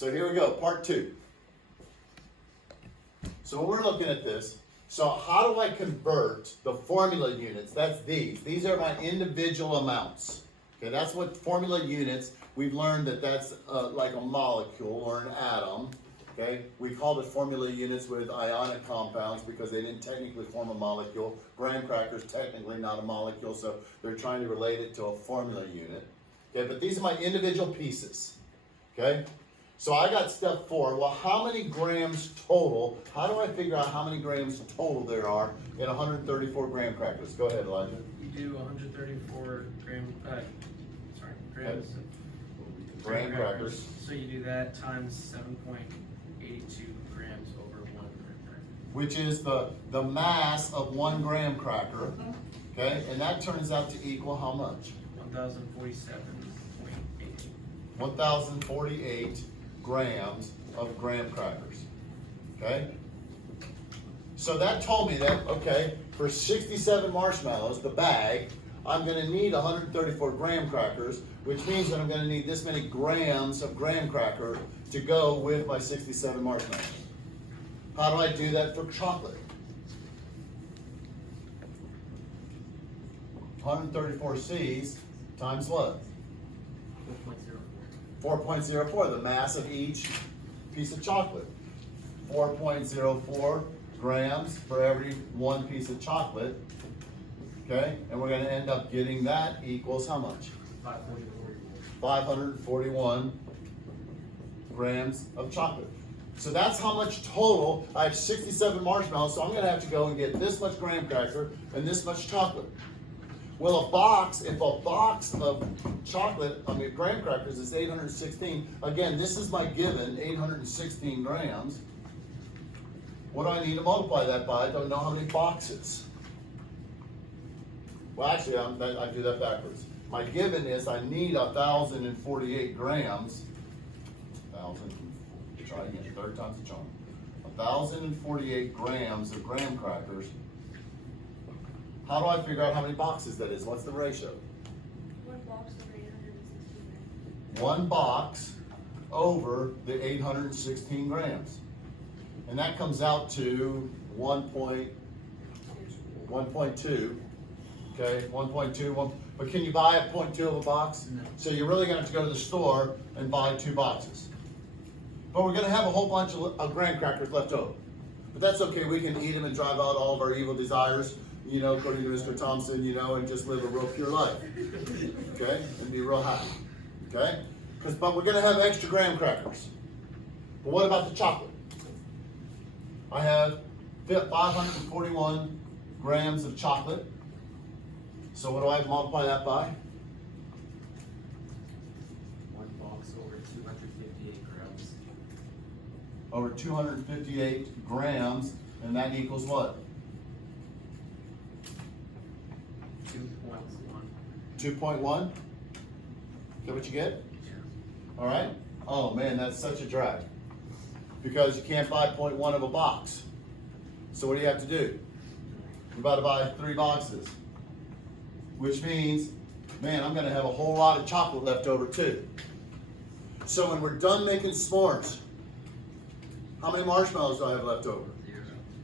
so here we go, part 2. So when we're looking at this, so how do I convert the formula units? That's these. These are my individual amounts. Okay, that's what formula units, we've learned that that's like a molecule or an atom. Okay, we called it formula units with ionic compounds because they didn't technically form a molecule. Graham crackers technically not a molecule, so they're trying to relate it to a formula unit. Okay, but these are my individual pieces. Okay, so I got step 4. Well, how many grams total? How do I figure out how many grams total there are in 134 graham crackers? Go ahead, Elijah. You do 134 grams of Graham crackers. So you do that times 7.82 grams over 1 graham cracker. Which is the mass of 1 graham cracker. Okay, and that turns out to equal how much? 1,047.8. 1,048 grams of graham crackers. Okay? So that told me that, okay, for 67 marshmallows, the bag, I'm going to need 134 graham crackers, which means that I'm going to need this many grams of graham cracker to go with my 67 marshmallows. How do I do that for chocolate? 134 C's times what? 4.04, the mass of each piece of chocolate. 4.04 grams for every 1 piece of chocolate. Okay, and we're going to end up getting that equals how much? 541 grams of chocolate. So that's how much total. I have 67 marshmallows, so I'm going to have to go and get this much graham cracker and this much chocolate. Well, if a box of chocolate, graham crackers is 816, again, this is my given, 816 grams. What do I need to multiply that by? I don't know how many boxes. Well, actually, I do that backwards. My given is I need 1,048 grams. 1,000, try again, 3rd time's the charm. 1,048 grams of graham crackers. How do I figure out how many boxes that is? What's the ratio? 1 box over 816 grams. 1 box over the 816 grams. And that comes out to 1.2. Okay, 1.2. But can you buy a 0.2 of a box? No. So you're really going to have to go to the store and buy 2 boxes. But we're going to have a whole bunch of graham crackers left over. But that's okay. We can eat them and drive out all of our evil desires, you know, according to Mr. Thompson, you know, and just live a real pure life. Okay? And be real happy. Okay? But we're going to have extra graham crackers. But what about the chocolate? I have 541 grams of chocolate. So what do I multiply that by? 1 box over 258 grams. Over 258 grams, and that equals what? 2.1. 2.1? Get what you get? Yeah. All right? Oh man, that's such a drag. Because you can't buy 0.1 of a box. So what do you have to do? You're about to buy 3 boxes. Which means, man, I'm going to have a whole lot of chocolate left over too. So when we're done making s'mores, how many marshmallows do I have left over?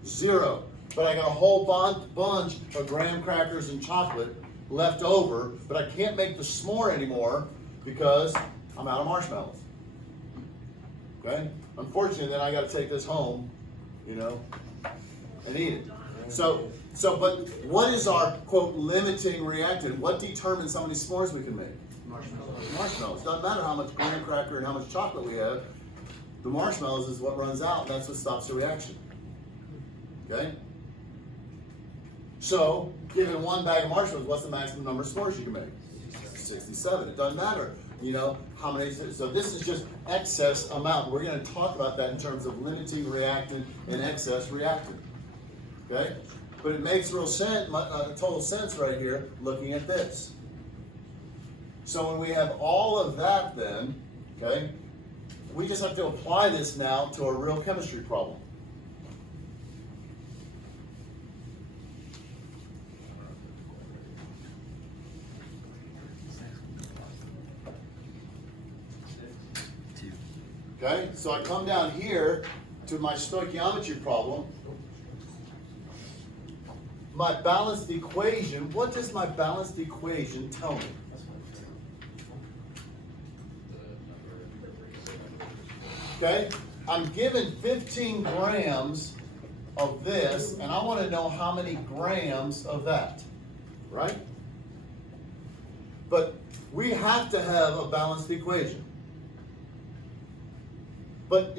0. But I got a whole bunch of graham crackers and chocolate left over, but I can't make the s'more anymore because I'm out of marshmallows. Okay? Unfortunately, then I got to take this home, you know, and eat it. But what is our, quote, limiting reactant? What determines how many s'mores we can make? Marshmallows. Doesn't matter how much graham cracker and how much chocolate we have. The marshmallows is what runs out. That's what stops the reaction. Okay? So, given 1 bag of marshmallows, what's the maximum number of s'mores you can make? 67. It doesn't matter, you know, how many. So this is just excess amount. We're going to talk about that in terms of limiting reactant and excess reactant. Okay? But it makes real sense, total sense right here looking at this. So when we have all of that then, okay, we just have to apply this now to a real chemistry problem. Okay, so I come down here to my stoichiometry problem. My balanced equation, what does my balanced equation tell me? Okay, I'm given 15 grams of this, and I want to know how many grams of that, right? But we have to have a balanced equation. But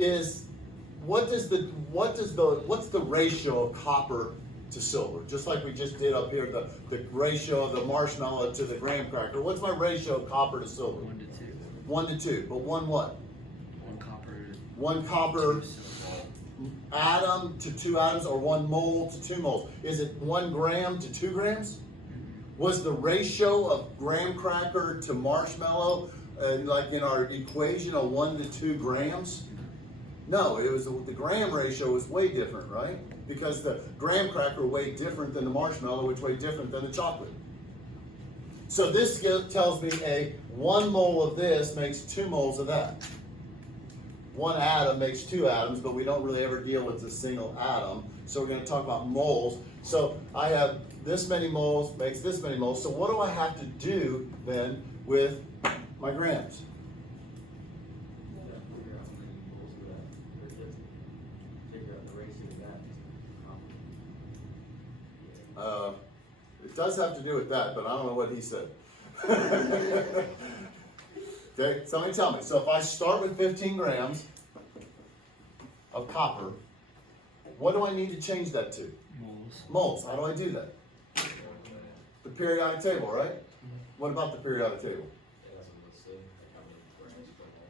what's the ratio of copper to silver? Just like we just did up here, the ratio of the marshmallow to the graham cracker. What's my ratio of copper to silver? 1 to 2. 1 to 2. But one what? 1 copper. 1 copper 2 silver. atom to 2 atoms, or 1 mole to 2 moles. Is it 1 gram to 2 grams? Was the ratio of graham cracker to marshmallow, like in our equation, a 1 to 2 grams? No, it was the gram ratio was way different, right? Because the graham cracker weighed different than the marshmallow, which weighed different than the chocolate. So this tells me 1 mole of this makes 2 moles of that. 1 atom makes 2 atoms, but we don't really ever deal with a single atom. So we're going to talk about moles. So I have this many moles makes this many moles. So what do I have to do then with my grams? It does have to do with that, but I don't know what he said. Okay, somebody tell me. So if I start with 15 grams of copper, what do I need to change that to? Moles. Moles. How do I do that? The periodic table, right? What about the periodic table?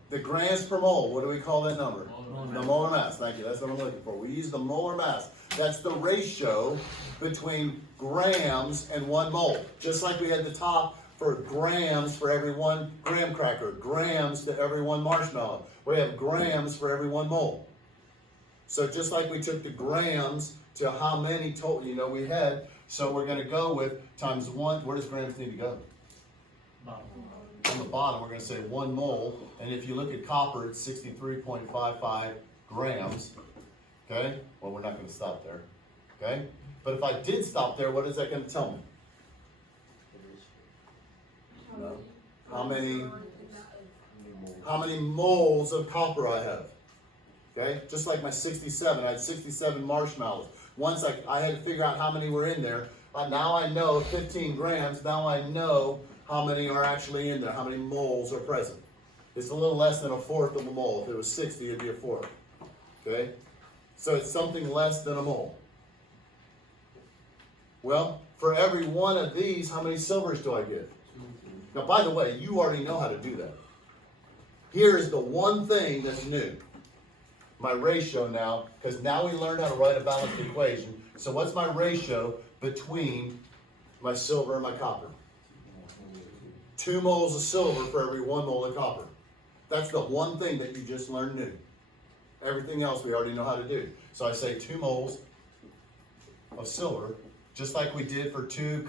The grams per mole. What do we call that number? The molar mass. Thank you. That's what I'm looking for. We use the molar mass. That's the ratio between grams and 1 mole. Just like we had the top for grams for every 1 graham cracker, grams to every 1 marshmallow. We have grams for every 1 mole. So just like we took the grams to how many total, we had, so we're going to go with times 1. Where does grams need to go? Bottom. On the bottom, we're going to say 1 mole. And if you look at copper, it's 63.55 grams. Okay? Well, we're not going to stop there. Okay? But if I did stop there, what is that going to tell me? No. How many moles of copper I have? Okay? Just like my 67. I had 67 marshmallows. Once I had to figure out how many were in there. Now I know 15 grams. Now I know how many are actually in there, how many moles are present. It's a little less than 1/4 of a mole. If it was 60, it'd be 1/4. Okay? So it's something less than a mole. Well, for every one of these, how many silvers do I get? Now, by the way, you already know how to do that. Here is the one thing that's new. My ratio now, because now we learned how to write a balanced equation. So what's my ratio between my silver and my copper? 2 moles of silver for every 1 mole of copper. That's the one thing that you just learned new. Everything else we already know how to do. So I say 2 moles of silver, just like we did for 2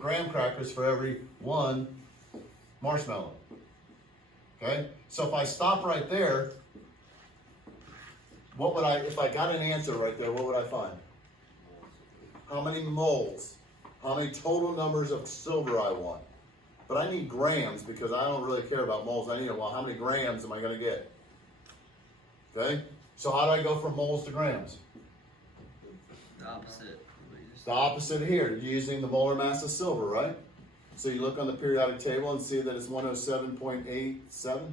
graham crackers for every 1 marshmallow. Okay? So if I stop right there, if I got an answer right there, what would I find? How many moles? How many total numbers of silver I want? But I need grams because I don't really care about moles. I need to know, well, how many grams am I going to get? Okay? So how do I go from moles to grams? The opposite. The opposite here, using the molar mass of silver, right? So you look on the periodic table and see that it's 107.87?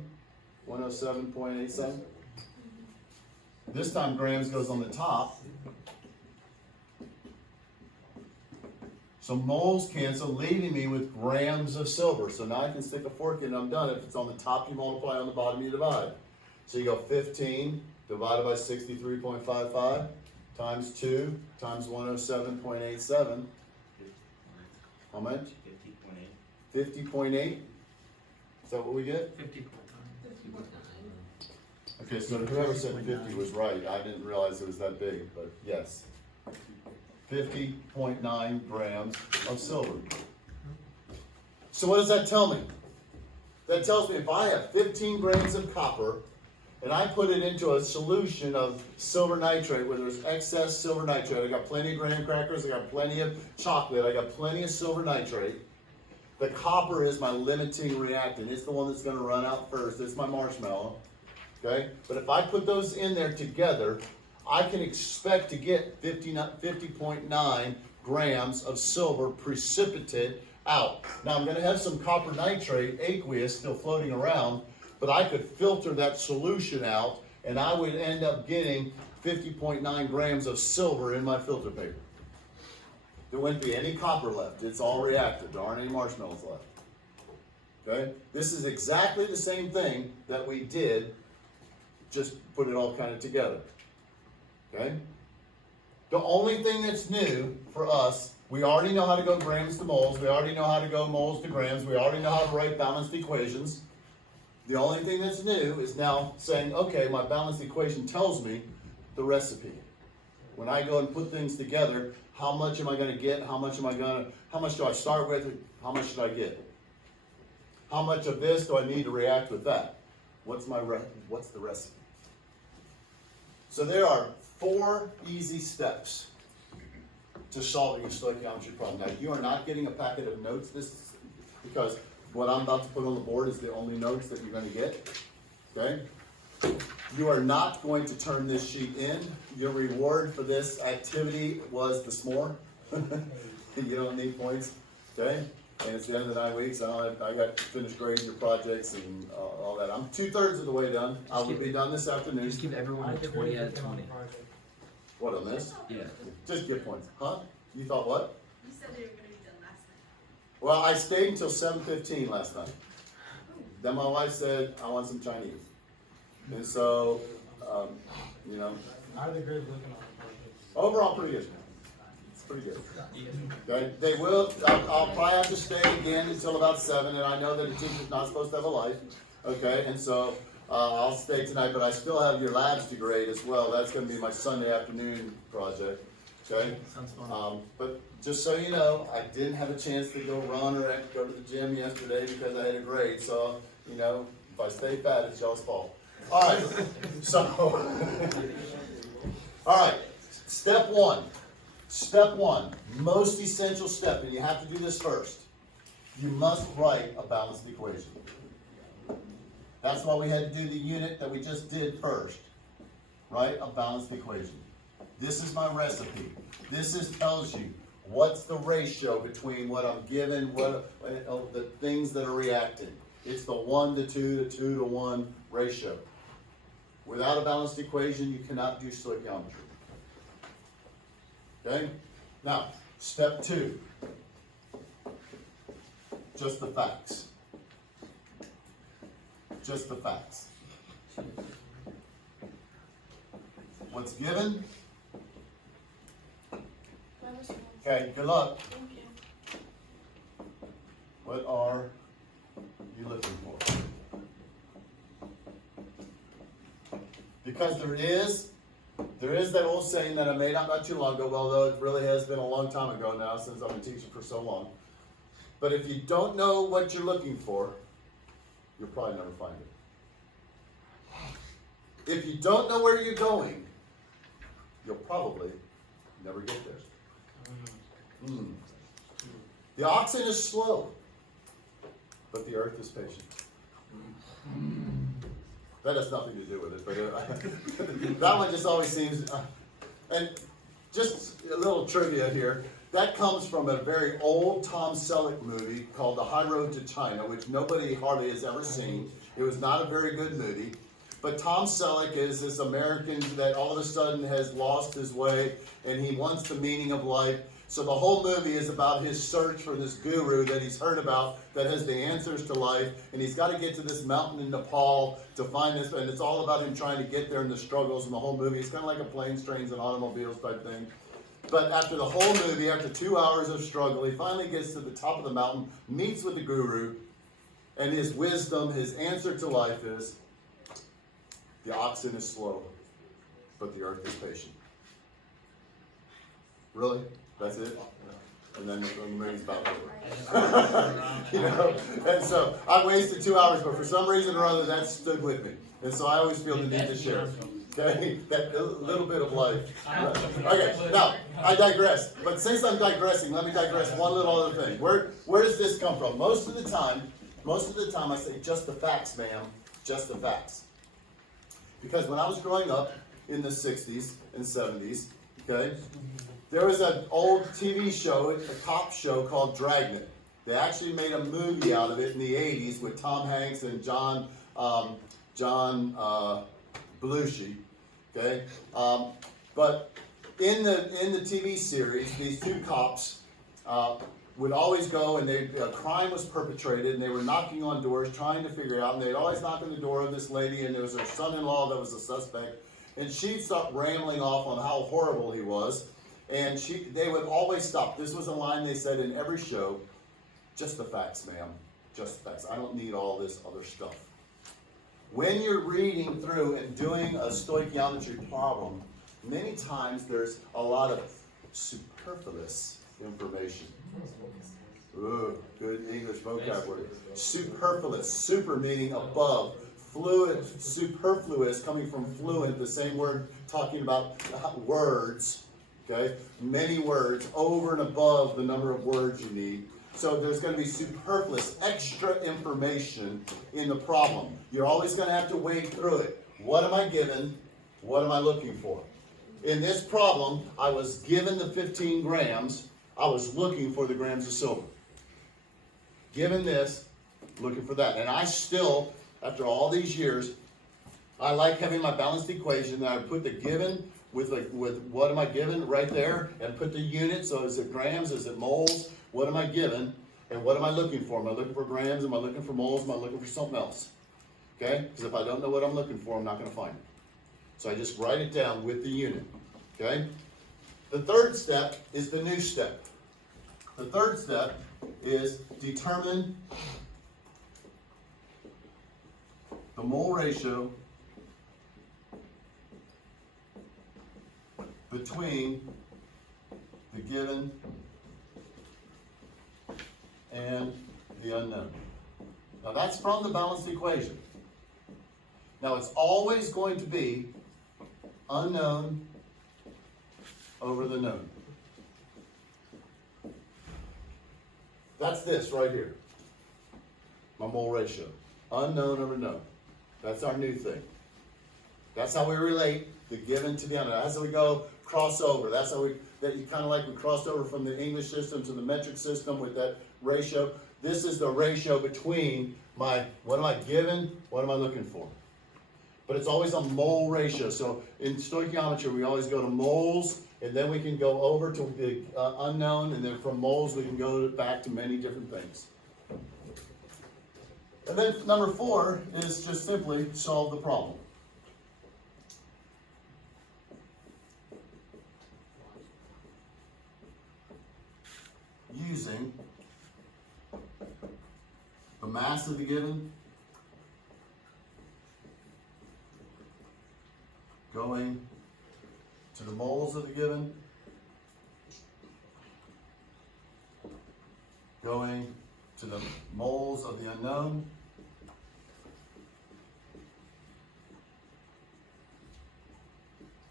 107.87? This time grams goes on the top. So moles cancel, leaving me with grams of silver. So now I can stick a fork in and I'm done. If it's on the top, you multiply, on the bottom, you divide. So you go 15 divided by 63.55 times 2 times 107.87. How much? 50.8. 50.8? Is that what we get? 50.9. Okay, so whoever said 50 was right. I didn't realize it was that big, but yes. 50.9 grams of silver. So what does that tell me? That tells me if I have 15 grams of copper and I put it into a solution of silver nitrate where there's excess silver nitrate. I got plenty of graham crackers, I got plenty of chocolate, I got plenty of silver nitrate. The copper is my limiting reactant. It's the one that's going to run out first. It's my marshmallow. Okay? But if I put those in there together, I can expect to get 50.9 grams of silver precipitate out. Now I'm going to have some copper nitrate, aqueous, still floating around, but I could filter that solution out and I would end up getting 50.9 grams of silver in my filter paper. There wouldn't be any copper left. It's all reactive. There aren't any marshmallows left. Okay? This is exactly the same thing that we did, just put it all kind of together. Okay? The only thing that's new for us, we already know how to go grams to moles. We already know how to go moles to grams. We already know how to write balanced equations. The only thing that's new is now saying, okay, my balanced equation tells me the recipe. When I go and put things together, how much am I going to get? How much do I start with? How much should I get? How much of this do I need to react with that? What's the recipe? So there are 4 easy steps to solving a stoichiometry problem. Now, you are not getting a packet of notes. This is because what I'm about to put on the board is the only notes that you're going to get. Okay? You are not going to turn this sheet in. Your reward for this activity was the s'more. You don't need points, okay? And it's the end of the 9 weeks. I got to finish grading your projects and all that. I'm 2/3 of the way done. I will be done this afternoon. Just give everyone a 20 out of 20. What, on this? Yeah. Just give points. Huh? You thought what? You said they were gonna be done last night. Well, I stayed until 7:15 last night. Then my wife said, I want some Chinese. And so, you know. How are the grades looking on the project? Overall, pretty good. It's pretty good. Okay, they will. I'll probably have to stay again until about 7, and I know that a teacher's not supposed to have a life. Okay, and so I'll stay tonight, but I still have your labs to grade as well. That's going to be my Sunday afternoon project. Okay. Sounds fun. But just so you know, I didn't have a chance to go run or go to the gym yesterday because I had a grade. So you know, if I stay fat, it's y'all's fault. All right. So. All right, step one, most essential step, and you have to do this first. You must write a balanced equation. That's why we had to do the unit that we just did first. Write a balanced equation. This is my recipe. This tells you what's the ratio between what I'm given, the things that are reacting. It's the 1 to 2 to 2 to 1 ratio. Without a balanced equation, you cannot do stoichiometry. Okay? Now, step 2. Just the facts. Just the facts. What's given? Okay, good luck. Thank you. What are you looking for? Because there is that old saying that I made up not too long ago, although it really has been a long time ago now since I've been teaching for so long. But if you don't know what you're looking for, you'll probably never find it. If you don't know where you're going, you'll probably never get there. The oxen is slow, but the earth is patient. That has nothing to do with it, but that one just always seems, and just a little trivia here, that comes from a very old Tom Selleck movie called The High Road to China, which nobody hardly has ever seen. It was not a very good movie, but Tom Selleck is this American that all of a sudden has lost his way, and he wants the meaning of life. So the whole movie is about his search for this guru that he's heard about that has the answers to life, and he's got to get to this mountain in Nepal to find this, and it's all about him trying to get there and the struggles in the whole movie. It's kind of like a planes, trains, and automobiles type thing. But after the whole movie, after 2 hours of struggle, he finally gets to the top of the mountain, meets with the guru, and his wisdom, his answer to life is, the oxen is slow, but the earth is patient. Really? That's it? and then the meeting's about over. You know, and so I wasted 2 hours, but for some reason or other, that stood with me, and so I always feel the need to share. Okay, that little bit of life. Okay, now I digress. But since I'm digressing, let me digress one little other thing. Where does this come from? Most of the time, I say just the facts, ma'am, just the facts. Because when I was growing up in the 60s and 70s, okay, there was an old TV show, a cop show called Dragnet. They actually made a movie out of it in the 80s with Tom Hanks and John Belushi. Okay, but in the TV series, these two cops would always go, and a crime was perpetrated, and they were knocking on doors trying to figure out, and they'd always knock on the door of this lady, and there was her son-in-law that was a suspect, and she'd start rambling off on how horrible he was, and they would always stop. This was a line they said in every show: "Just the facts, ma'am, just the facts. I don't need all this other stuff." When you're reading through and doing a stoichiometry problem, many times there's a lot of superfluous information. Ooh, good English vocabulary. Superfluous, super meaning above, fluid, superfluous coming from fluent, the same word talking about words, okay? Many words over and above the number of words you need. So there's going to be superfluous, extra information in the problem. You're always going to have to wade through it. What am I given? What am I looking for? In this problem, I was given the 15 grams. I was looking for the grams of silver. Given this, looking for that. And I still, after all these years, I like having my balanced equation that I put the given with what am I given right there, and put the units. So is it grams? Is it moles? What am I given, and what am I looking for? Am I looking for grams? Am I looking for moles? Am I looking for something else? Okay? Because if I don't know what I'm looking for, I'm not going to find it. So I just write it down with the unit. Okay? The third step is the new step. The third step is determine the mole ratio between the given and the unknown. Now that's from the balanced equation. Now it's always going to be unknown over the known. That's this right here. My mole ratio. Unknown over known. That's our new thing. That's how we relate the given to the unknown. That's how we go crossover. That's how we kind of like we crossed over from the English system to the metric system with that ratio. This is the ratio between what am I given, what am I looking for? But it's always a mole ratio. So in stoichiometry, we always go to moles, and then we can go over to the unknown, and then from moles we can go back to many different things. And then number 4 is just simply solve the problem. Using the mass of the given, going to the moles of the given, going to the moles of the unknown,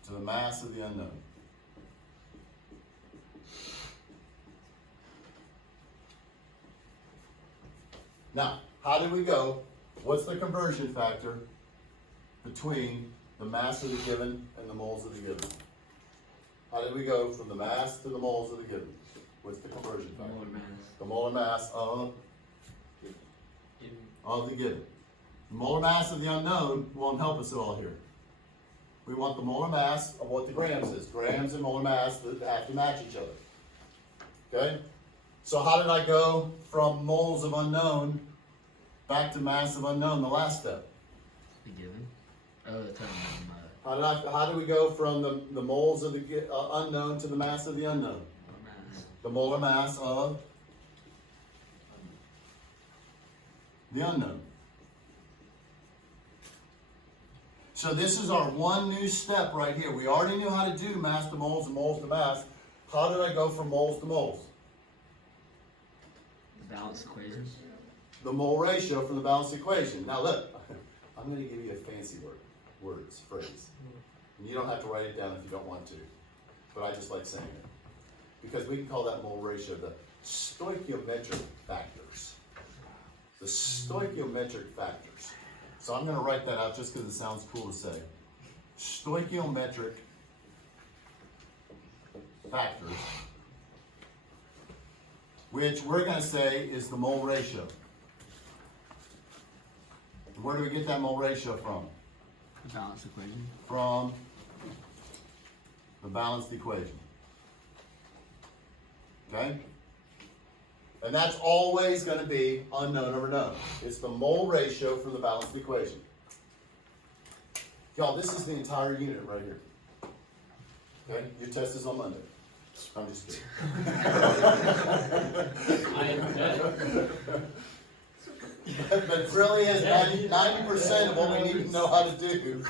to the mass of the unknown. Now, how do we go? What's the conversion factor between the mass of the given and the moles of the given? How did we go from the mass to the moles of the given? What's the conversion factor? Molar mass. The molar mass of the given. The molar mass of the unknown won't help us at all here. We want the molar mass of what the grams is. Grams and molar mass that have to match each other. Okay? So how did I go from moles of unknown back to mass of unknown, the last step? The given? Oh, the time. How did we go from the moles of the unknown to the mass of the unknown? Mass. The molar mass of the unknown. So this is our one new step right here. We already knew how to do mass to moles and moles to mass. How did I go from moles to moles? Balance equation. The mole ratio from the balanced equation. Now look, I'm going to give you a fancy phrase. And you don't have to write it down if you don't want to, but I just like saying it. Because we can call that mole ratio the stoichiometric factors. The stoichiometric factors. So I'm going to write that out just because it sounds cool to say. Stoichiometric factors, which we're going to say is the mole ratio. And where do we get that mole ratio from? The balance equation. From the balanced equation. Okay? And that's always going to be unknown over known. It's the mole ratio from the balanced equation. Y'all, this is the entire unit right here. Okay? Your test is on Monday. I'm just kidding. But it really is 90% of what we need to know how to do.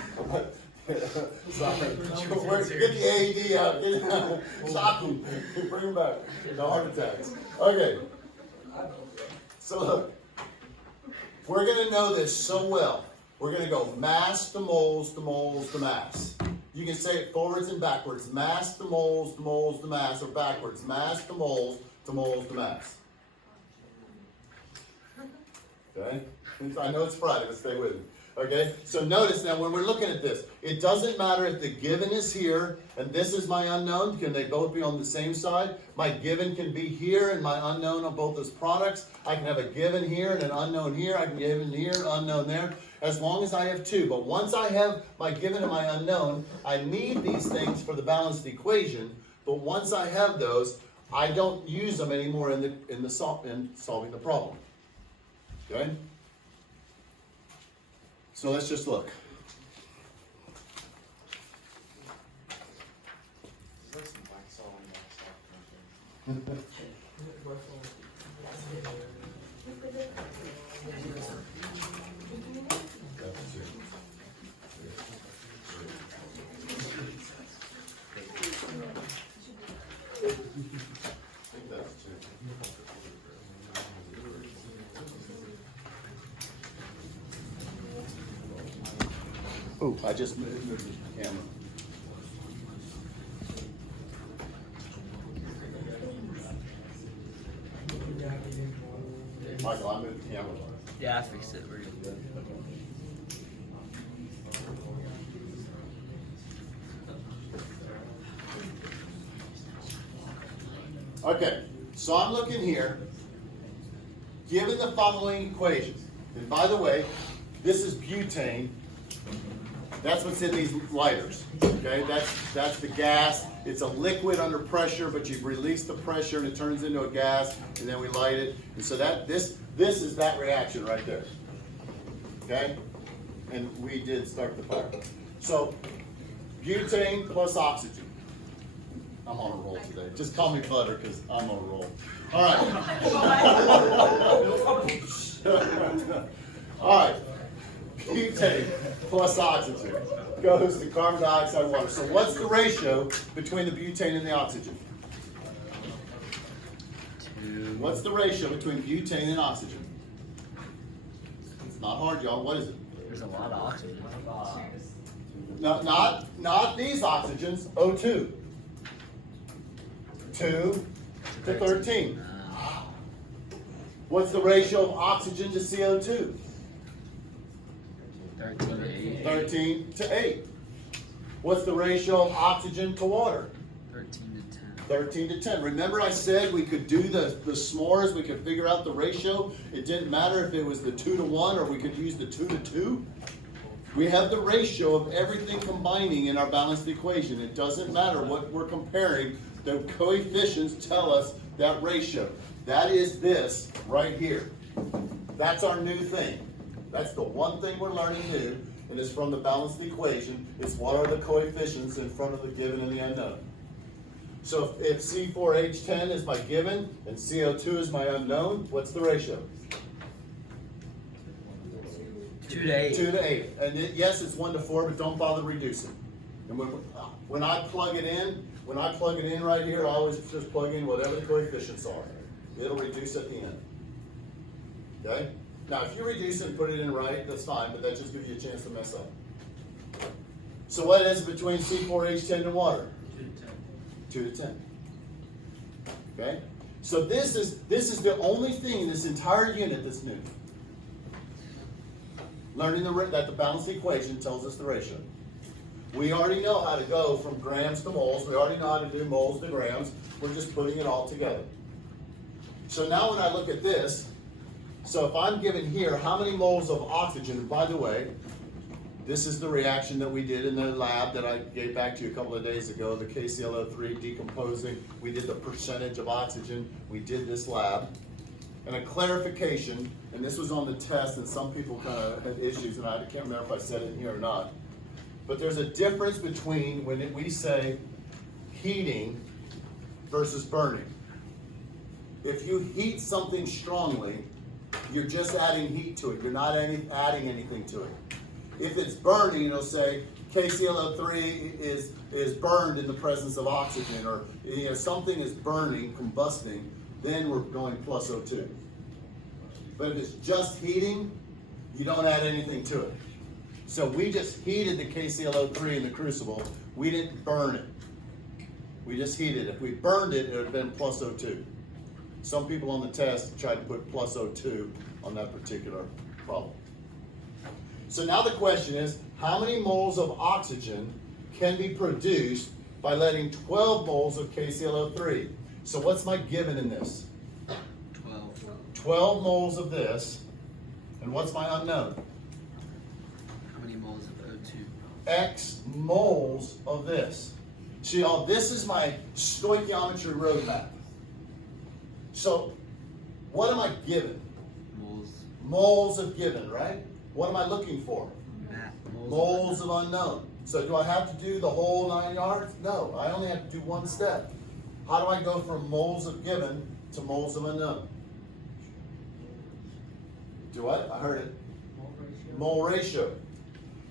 Sorry. Get the AED out. Get it out. Shock them. Bring them back. No heart attacks. Okay. So look. We're going to know this so well. We're going to go mass to moles to moles to mass. You can say it forwards and backwards. Mass to moles to mass, or backwards. Mass to moles to mass. Okay? I know it's Friday, but stay with me. Okay? So notice now, when we're looking at this, it doesn't matter if the given is here, and this is my unknown. Can they both be on the same side? My given can be here, and my unknown on both those products. I can have a given here and an unknown here. I can give given here, unknown there. As long as I have two. But once I have my given and my unknown, I need these things for the balanced equation. But once I have those, I don't use them anymore in solving the problem. Okay? So let's just look. Oh, I just moved the camera. Michael, I moved the camera. Yeah, I fixed it. We're good. Okay, so I'm looking here. Given the following equations, and by the way, this is butane. That's what's in these lighters. Okay, that's the gas. It's a liquid under pressure, but you release the pressure and it turns into a gas, and then we light it. And so this is that reaction right there. Okay, and we did start the fire. So butane plus oxygen. I'm on a roll today. Just call me Butter because I'm on a roll. All right. All right. Butane plus oxygen goes to carbon dioxide water. So what's the ratio between the butane and the oxygen? What's the ratio between butane and oxygen? It's not hard, y'all. What is it? There's a lot of oxygen. No, not these oxygens. O2. 2 to 13. What's the ratio of oxygen to CO2? 13 to 8. 13 to 8. What's the ratio of oxygen to water? 13 to 10. 13 to 10. Remember I said we could do the s'mores, we could figure out the ratio. It didn't matter if it was the 2 to 1 or we could use the 2 to 2. We have the ratio of everything combining in our balanced equation. It doesn't matter what we're comparing. The coefficients tell us that ratio. That is this right here. That's our new thing. That's the one thing we're learning new, and it's from the balanced equation. It's what are the coefficients in front of the given and the unknown. So if C4H10 is my given and CO2 is my unknown, what's the ratio? 2 to 8. 2 to 8. And yes, it's 1 to 4, but don't bother reducing. And when I plug it in right here, I always just plug in whatever the coefficients are. It'll reduce at the end. Okay? Now, if you reduce it and put it in right, that's fine, but that just gives you a chance to mess up. So what is it between C4H10 and water? 2 to 10. Okay? So this is the only thing in this entire unit that's new. Learning that the balanced equation tells us the ratio. We already know how to go from grams to moles. We already know how to do moles to grams. We're just putting it all together. So now when I look at this, so if I'm given here how many moles of oxygen, and by the way, this is the reaction that we did in the lab that I gave back to you a couple of days ago, the KClO3 decomposing. We did the percentage of oxygen. We did this lab. And a clarification, and this was on the test, and some people kind of had issues, and I can't remember if I said it in here or not. But there's a difference between when we say heating versus burning. If you heat something strongly, you're just adding heat to it. You're not adding anything to it. If it's burning, it'll say KClO3 is burned in the presence of oxygen, or something is burning, combusting, then we're going plus O2. But if it's just heating, you don't add anything to it. So we just heated the KClO3 in the crucible. We didn't burn it. We just heated it. If we burned it, it would have been plus O2. Some people on the test tried to put plus O2 on that particular problem. So now the question is, how many moles of oxygen can be produced by letting 12 moles of KClO3? So what's my given in this? 12. 12 moles of this. And what's my unknown? How many moles of O2? X moles of this. See, all this is my stoichiometry roadmap. So what am I given? Moles. Moles of given, right? What am I looking for? Moles. Moles of unknown. So do I have to do the whole 9 yards? No, I only have to do one step. How do I go from moles of given to moles of unknown? Do what? I heard it. Mole ratio.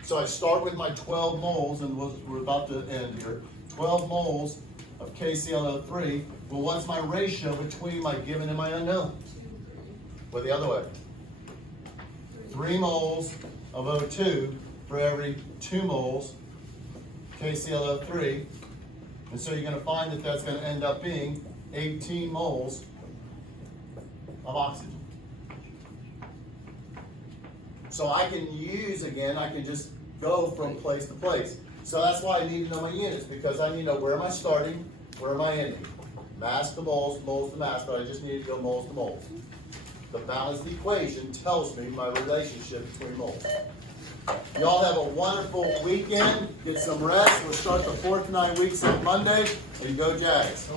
So I start with my 12 moles, and we're about to end here. 12 moles of KClO3. Well, what's my ratio between my given and my unknown? Well, the other way. 3 moles of O2 for every 2 moles KClO3. And so you're going to find that that's going to end up being 18 moles of oxygen. So I can use, again, I can just go from place to place. So that's why I need to know my units, because I need to know where am I starting, where am I ending. Mass to moles, moles to mass, but I just need to go moles to moles. The balanced equation tells me my relationship between moles. Y'all have a wonderful weekend. Get some rest. We'll start the 4th 9 weeks on Monday. And go Jags.